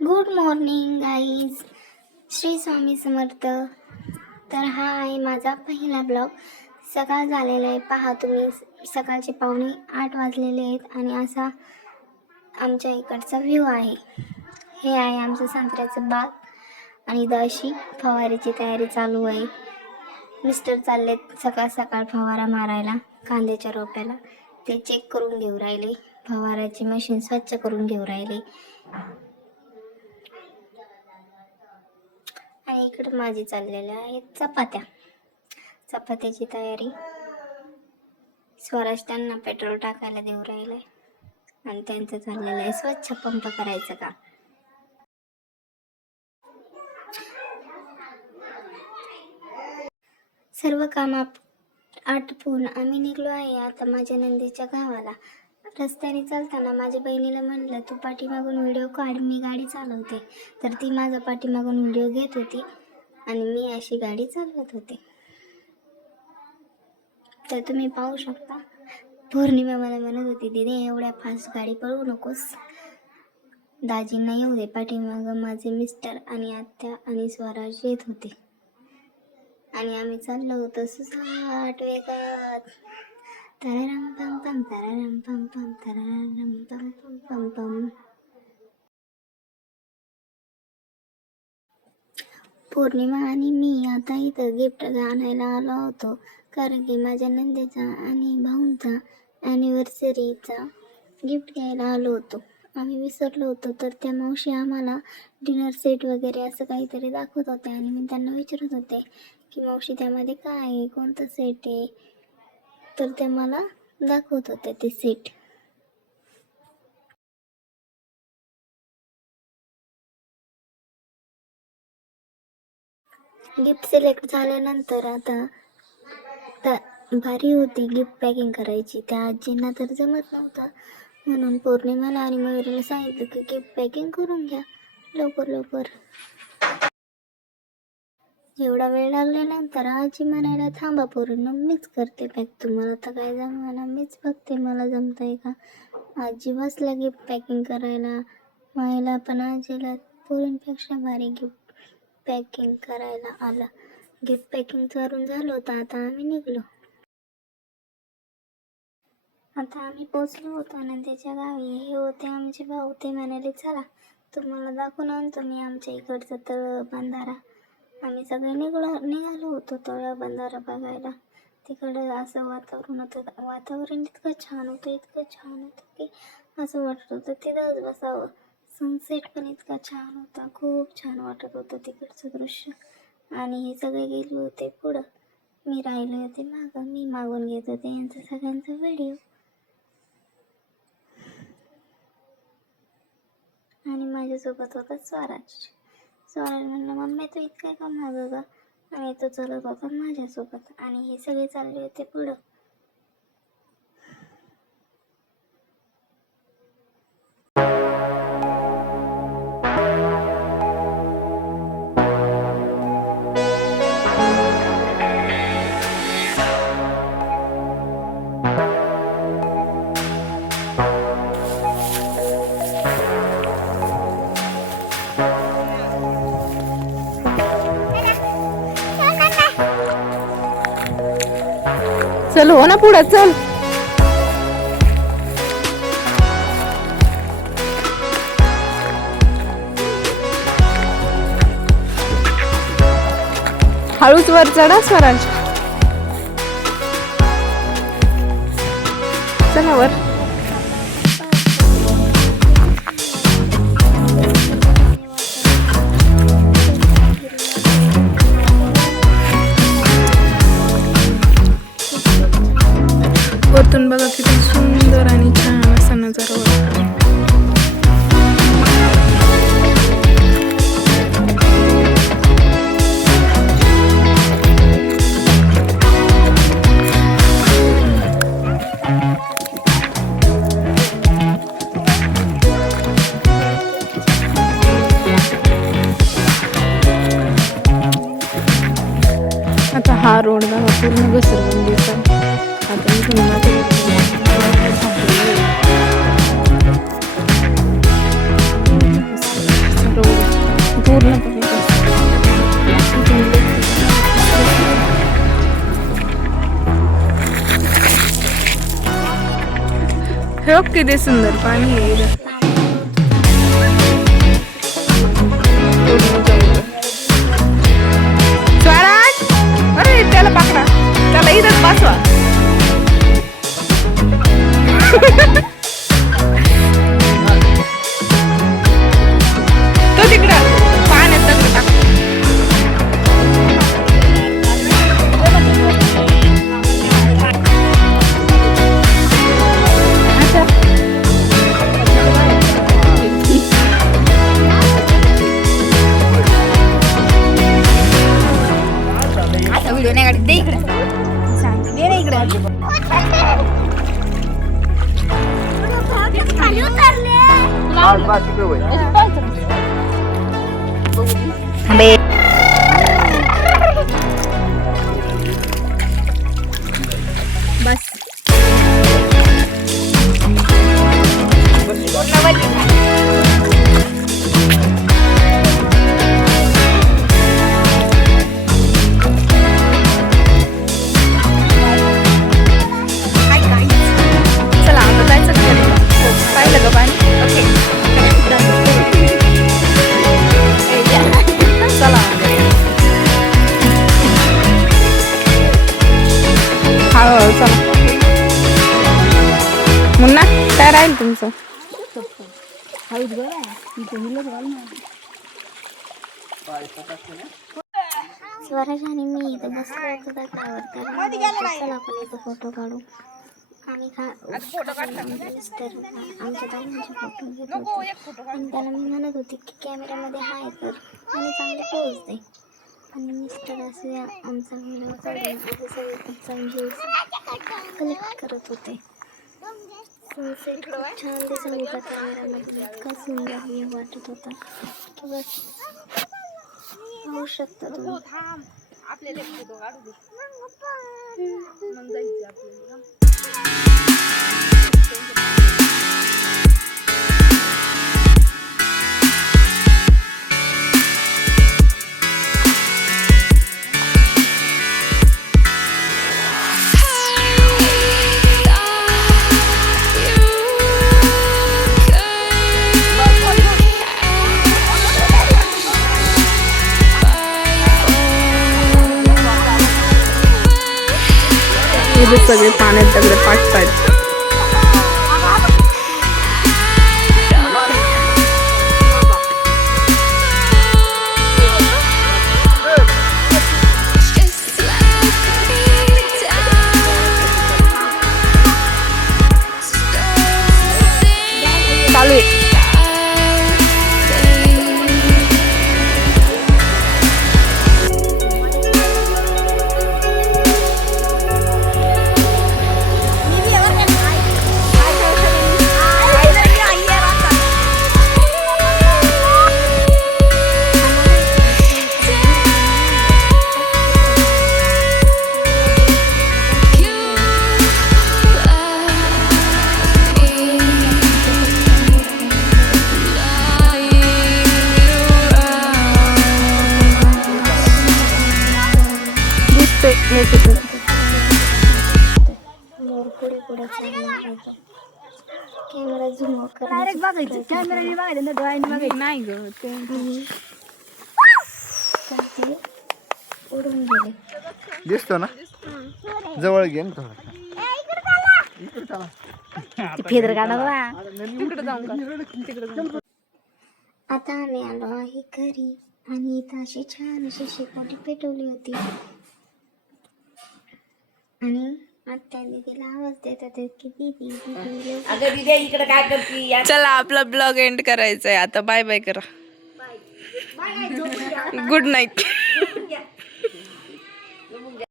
Good morning guys Shri Swami Samarth. तर हा आहे माझा पहिला ब्लॉग. सकाळ झालेला आहे. पहा तुम्ही सकाळचे पाहुणे आठ वाजलेले आहेत आणि असा आमच्या इकडचा व्ह्यू आहे. हे आहे आमचं संत्र्याचं बाग आणि इथं अशी फवारीची तयारी चालू आहे. मिस्टर चाललेत सकाळ सकाळ फवारा मारायला कांद्याच्या रोप्याला. ते चेक करून घेऊ राहिले. फवाराची मशीन स्वच्छ करून घेऊ राहिले. आणि इकडे माझी चाललेल्या आहेत चपात्या. चपात्याची तयारी. स्वराज त्यांना पेट्रोल टाकायला देऊ राहिले आणि त्यांचं चाललेलं आहे स्वच्छ पंप करायचं का सर्व काम आटपून आम्ही निघलो आहे आता माझ्या नंदीच्या गावाला. रस्त्याने चालताना माझ्या बहिणीला म्हणलं तू पाठीमागून व्हिडिओ काढ मी गाडी चालवते. तर ती माझा पाठीमागून व्हिडिओ घेत होती आणि मी अशी गाडी चालवत होते. तर तुम्ही पाहू शकता पौर्णिमा मला म्हणत होती दिदी एवढ्या फास्ट गाडी पळवू नकोस. दाजींना येऊ दे पाठीमागं माझे मिस्टर आणि आत्या आणि स्वराज येत होते. आणि आम्ही चाललो होतो सुसाट वेगात. तररम पम पम तररम पम पम तररम पम पम पम पम पौर्णिमा आणि मी आता इथं गिफ्ट आणायला आलो होतो कारण की माझ्या नंदेचा आणि भाऊंचा ॲनिव्हर्सरीचा गिफ्ट घ्यायला आलो होतो आम्ही विसरलो होतो तर त्या मावशी आम्हाला डिनर सेट वगैरे असं काहीतरी दाखवत होते आणि मी त्यांना विचारत होते की मावशी त्यामध्ये काय आहे कोणतं सेट आहे तर ते मला दाखवत होते ते सीट गिफ्ट सिलेक्ट झाल्यानंतर आता भारी होती गिफ्ट पॅकिंग करायची. त्या आजींना तर जमत नव्हतं. म्हणून पौर्णिमाला आणि मयुरीला सांगितलं की गिफ्ट पॅकिंग करून घ्या. लवकर लवकर. एवढा वेळ लागल्यानंतर आजी म्हणायला थांबा पोरींनो मीच करते पॅक. तुम्हाला तर काय जमाना मीच बघते मला जमतंय का? आजी बसल्या गिफ्ट पॅकिंग करायला. मायला पण आजीला पोरींपेक्षा भारी गिफ्ट पॅकिंग करायला आलं. गिफ्ट पॅकिंग करून झालं होतं आता आम्ही निघलो. आता आम्ही पोचलो होतो नंदेच्या गावी. हे होते आमचे भाऊ ते म्हणाले चला तुम्हाला दाखवून आणतो मी आमच्या इकडचं तळ बंधारा. आम्ही सगळे निघलो निघालो होतो तळ्या बंधारा बघायला. तिकडं असं वातावरण होतं. वातावरण इतकं छान होतं इतकं छान होतं की असं वाटत होतं. तिथंच बसावं. सनसेट पण इतका छान होता. खूप छान वाटत होतं तिकडचं दृश्य. आणि हे सगळे गेले होते पुढं. मी राहिले होते मागं. मी मागून घेत होते यांचा सगळ्यांचा व्हिडिओ आणि माझ्यासोबत होता स्वराज. स्वराज म्हणलं मम्मी तू इतकं का मागं ग? आणि तो चलत होता माझ्यासोबत आणि हे सगळे चालले होते पुढं. ना चल. हळूच वर चढा स्वराज. चला वर. हा रोड बघा पूर्ण घसरगुंडीचा आहे. आता इथून मागे ना तुम्ही हे बघ किती सुंदर पाणी आहे अरे त्याला पकडा त्याला इथंच काय तुमचं? स्वराज आणि मी इथं बसलो होतो तर चला आपण इथं फोटो काढू. आम्ही खा मिस्टर आमच्या दोघांचे फोटो घेत होतो. आणि त्याला मी म्हणत होते की कॅमेऱ्यामध्ये हाय कर आणि चांगले पोज दे. आणि मिस्टर असे आमचा व्हिडिओ काढून असे सगळे कलेक्ट करत होते. छान दिसत होता कॅमेरामध्ये इतका सुंदर व्ह्यू वाटत होता की बस पाहू शकता तुम्ही सगळे पाण्यात दगड पाठतायत Camera zoom करण्याची बघायचं कॅमेराने बघायचं ना डोळ्याने बघायचं नाही ग ते आणि तर ते उडून गेले दिसतो ना? जवळ घे ना थोडं. फेदर काढा आता आम्ही आलो आहे घरी आणि इथं अशी छान अशी शेकोटी पेटवली होती. आणि आत्याने तिला आवाज देत होते की दीदी दीदी चला आपला ब्लॉग एंड करायचा आहे आता बाय. बाय करा गुड नाईट